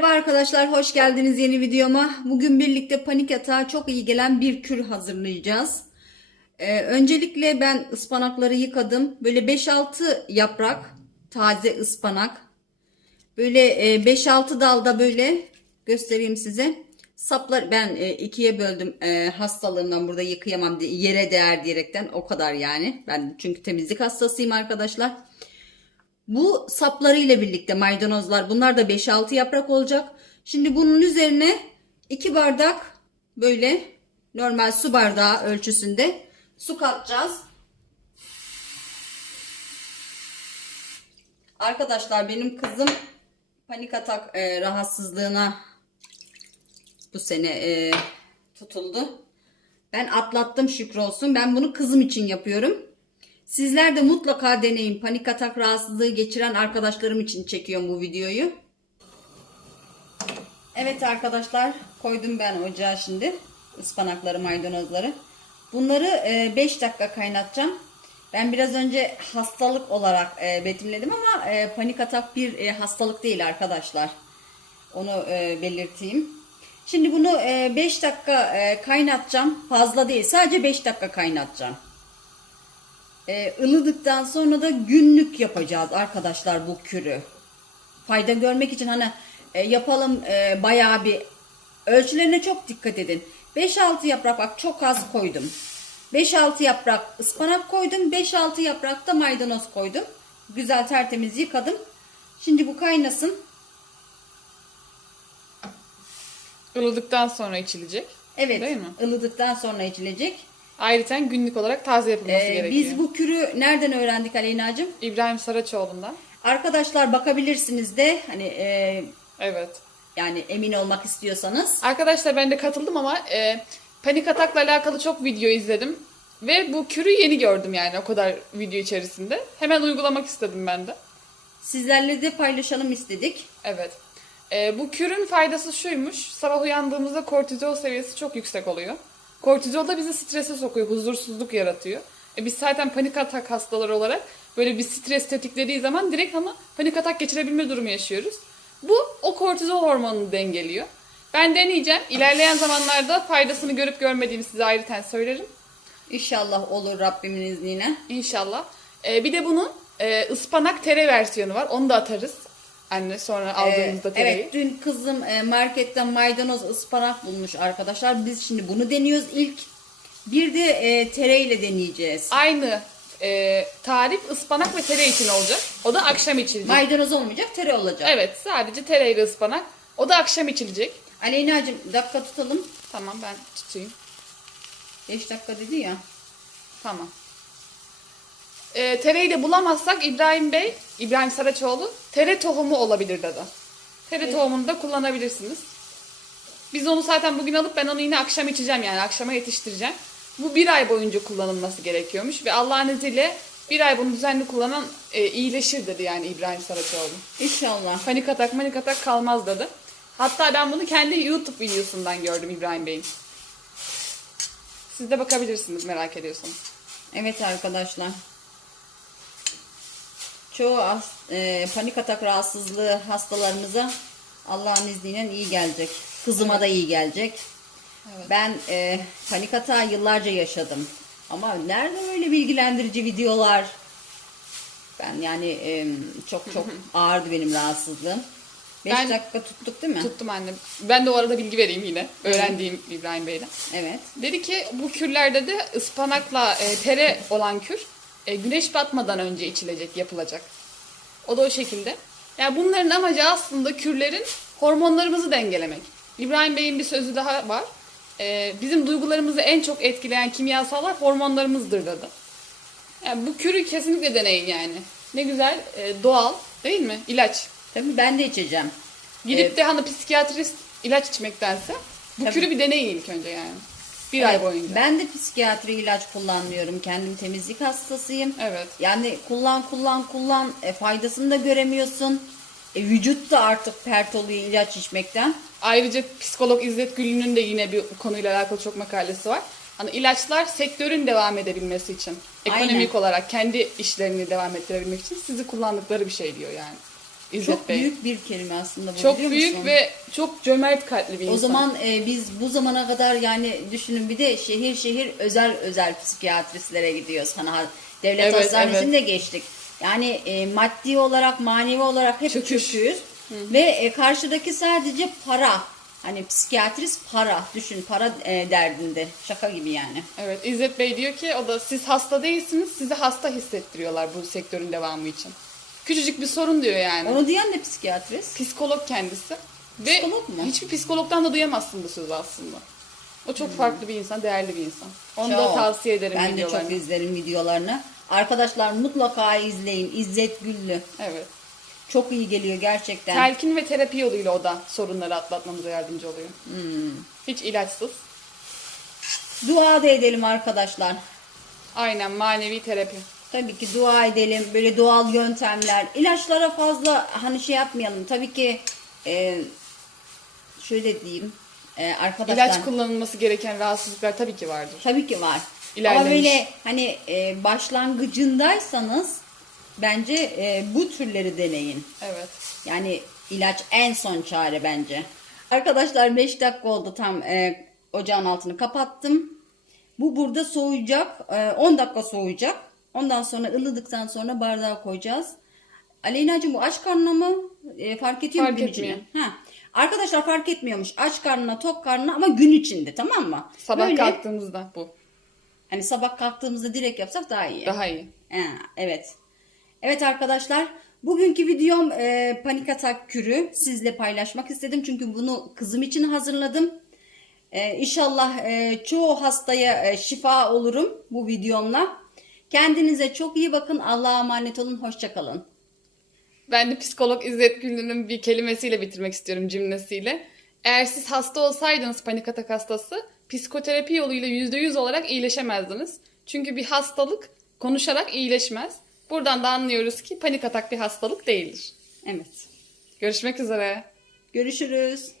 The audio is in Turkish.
Merhaba arkadaşlar, hoş geldiniz yeni videoma. Bugün birlikte panik yatağa çok iyi gelen bir kür hazırlayacağız. Ee, öncelikle ben ıspanakları yıkadım. Böyle 5-6 yaprak taze ıspanak. Böyle e, 5-6 dalda böyle göstereyim size. Saplar ben e, ikiye böldüm e, hastalığımdan burada yıkayamam diye yere değer diyerekten o kadar yani. Ben çünkü temizlik hastasıyım arkadaşlar. Bu saplarıyla birlikte maydanozlar bunlar da 5-6 yaprak olacak. Şimdi bunun üzerine 2 bardak böyle normal su bardağı ölçüsünde su katacağız. Arkadaşlar benim kızım panik atak e, rahatsızlığına bu sene e, tutuldu. Ben atlattım şükür olsun. Ben bunu kızım için yapıyorum. Sizler de mutlaka deneyin. Panik atak rahatsızlığı geçiren arkadaşlarım için çekiyorum bu videoyu. Evet arkadaşlar koydum ben ocağa şimdi ıspanakları maydanozları. Bunları 5 dakika kaynatacağım. Ben biraz önce hastalık olarak e, betimledim ama e, panik atak bir e, hastalık değil arkadaşlar. Onu e, belirteyim. Şimdi bunu 5 dakika e, kaynatacağım. Fazla değil sadece 5 dakika kaynatacağım. E, ılıdıktan sonra da günlük yapacağız arkadaşlar bu kürü. Fayda görmek için hani e, yapalım e, bayağı bir ölçülerine çok dikkat edin. 5-6 yaprak bak çok az koydum. 5-6 yaprak ıspanak koydum. 5-6 yaprak da maydanoz koydum. Güzel tertemiz yıkadım. Şimdi bu kaynasın. Ilıdıktan sonra içilecek. Evet Değil mi? ılıdıktan sonra içilecek. Ayrıca günlük olarak taze yapılması Ee, gerekiyor. biz bu kürü nereden öğrendik Aleyna'cığım? İbrahim Saraçoğlu'ndan. Arkadaşlar bakabilirsiniz de hani e, Evet. yani emin olmak istiyorsanız. Arkadaşlar ben de katıldım ama e, panik atakla alakalı çok video izledim. Ve bu kürü yeni gördüm yani o kadar video içerisinde. Hemen uygulamak istedim ben de. Sizlerle de paylaşalım istedik. Evet. E, bu kürün faydası şuymuş. Sabah uyandığımızda kortizol seviyesi çok yüksek oluyor. Kortizol da bizi strese sokuyor, huzursuzluk yaratıyor. E, biz zaten panik atak hastaları olarak böyle bir stres tetiklediği zaman direkt ama panik atak geçirebilme durumu yaşıyoruz. Bu o kortizol hormonunu dengeliyor. Ben deneyeceğim. İlerleyen zamanlarda faydasını görüp görmediğimi size ayrıca söylerim. İnşallah olur Rabbimin izniyle. İnşallah. E, bir de bunun e, ıspanak tere versiyonu var. Onu da atarız. Anne sonra aldığımızda Ee, tereyi. evet dün kızım e, marketten maydanoz ıspanak bulmuş arkadaşlar. Biz şimdi bunu deniyoruz ilk. Bir de e, tereyle deneyeceğiz. Aynı e, tarif ıspanak ve tere için olacak. O da akşam içilecek. Maydanoz olmayacak tere olacak. Evet sadece tereyle ıspanak. O da akşam içilecek. Aleyna'cığım dakika tutalım. Tamam ben tutayım. 5 dakika dedi ya. Tamam. E, tereyi de bulamazsak İbrahim Bey, İbrahim Saraçoğlu tere tohumu olabilir dedi. Tere tohumunu da kullanabilirsiniz. Biz onu zaten bugün alıp ben onu yine akşam içeceğim yani akşama yetiştireceğim. Bu bir ay boyunca kullanılması gerekiyormuş ve Allah'ın izniyle bir ay bunu düzenli kullanan e, iyileşir dedi yani İbrahim Saraçoğlu. İnşallah. Panik atak manik atak kalmaz dedi. Hatta ben bunu kendi YouTube videosundan gördüm İbrahim Bey'in. Siz de bakabilirsiniz merak ediyorsanız. Evet arkadaşlar. Çoğu e, panik atak rahatsızlığı hastalarımıza Allah'ın izniyle iyi gelecek. Kızıma da iyi gelecek. Ben e, panik atağı yıllarca yaşadım. Ama nerede öyle bilgilendirici videolar? Ben yani e, çok çok ağırdı benim rahatsızlığım. 5 Ben- dakika tuttuk değil mi? Tuttum annem. Ben de o arada bilgi vereyim yine. Öğrendiğim İbrahim Bey'den. Evet. Dedi ki bu kürlerde de ıspanakla e, tere olan kür e, güneş batmadan önce içilecek, yapılacak. O da o şekilde. Yani bunların amacı aslında kürlerin hormonlarımızı dengelemek. İbrahim Bey'in bir sözü daha var. E, bizim duygularımızı en çok etkileyen kimyasallar hormonlarımızdır dedi. Yani bu kürü kesinlikle deneyin yani. Ne güzel, e, doğal değil mi? İlaç. Tabii ben de içeceğim. Gidip Evet. de hani psikiyatrist ilaç içmektense bu Tabii. kürü bir deneyin ilk önce yani. Bir ay boyunca. Ben de psikiyatri ilaç kullanmıyorum. Kendim temizlik hastasıyım. Evet. Yani kullan kullan kullan e, faydasını da göremiyorsun. E, vücut da artık pert oluyor ilaç içmekten. Ayrıca psikolog İzzet Gül'ünün de yine bir konuyla alakalı çok makalesi var. Hani ilaçlar sektörün devam edebilmesi için, ekonomik Aynen. olarak kendi işlerini devam ettirebilmek için sizi kullandıkları bir şey diyor yani. İzzet Çok Bey. büyük bir kelime aslında bu çok biliyor büyük musun? ve çok cömert kalpli bir insan. O zaman e, biz bu zamana kadar yani düşünün bir de şehir şehir özel özel psikiyatristlere gidiyoruz. Hani ha- devlet Evet, hastanesini de geçtik. Yani e, maddi olarak manevi olarak hep Çöküş. çöküyoruz. Ve e, karşıdaki sadece para. Hani psikiyatrist para. Düşün para e, derdinde. Şaka gibi yani. Evet İzzet Bey diyor ki o da siz hasta değilsiniz sizi hasta hissettiriyorlar bu sektörün devamı için. Küçücük bir sorun diyor yani. Onu diyen de psikiyatrist. Psikolog kendisi. Ve Psikolog mu? hiçbir psikologdan da duyamazsın bu sözü aslında. O çok farklı bir insan, değerli bir insan. Onu da Çok. tavsiye ederim Ben de videolarını. çok izlerim videolarını. Arkadaşlar mutlaka izleyin. İzzet Güllü. Evet. Çok iyi geliyor gerçekten. Telkin ve terapi yoluyla o da sorunları atlatmamıza yardımcı oluyor. Hmm. Hiç ilaçsız. Dua da edelim arkadaşlar. Aynen manevi terapi. Tabii ki dua edelim. Böyle doğal yöntemler. İlaçlara fazla hani şey yapmayalım. Tabii ki e, şöyle diyeyim. E, arkadaşlar. İlaç kullanılması gereken rahatsızlıklar tabii ki vardır. Tabii ki var. İlerlemiş. Ama böyle hani e, başlangıcındaysanız bence e, bu türleri deneyin. Evet. Yani ilaç en son çare bence. Arkadaşlar 5 dakika oldu tam e, ocağın altını kapattım. Bu burada soğuyacak. e, 10 dakika soğuyacak. Ondan sonra ılıdıktan sonra bardağa koyacağız. Aleyna'cığım bu aç karnına mı? E, fark ediyor mu Fark gün etmiyor. içinde? Ha. Arkadaşlar fark etmiyormuş. Aç karnına, tok karnına ama gün içinde tamam mı? Sabah Böyle, kalktığımızda bu. Hani sabah kalktığımızda direkt yapsak daha iyi. Daha iyi. Ha, evet. Evet arkadaşlar. Bugünkü videom e, panik atak kürü sizle paylaşmak istedim. Çünkü bunu kızım için hazırladım. E, inşallah e, çoğu hastaya e, şifa olurum bu videomla. Kendinize çok iyi bakın. Allah'a emanet olun. Hoşçakalın. Ben de psikolog İzzet Güllü'nün bir kelimesiyle bitirmek istiyorum cümlesiyle. Eğer siz hasta olsaydınız panik atak hastası, psikoterapi yoluyla %100 olarak iyileşemezdiniz. Çünkü bir hastalık konuşarak iyileşmez. Buradan da anlıyoruz ki panik atak bir hastalık değildir. Evet. Görüşmek üzere. Görüşürüz.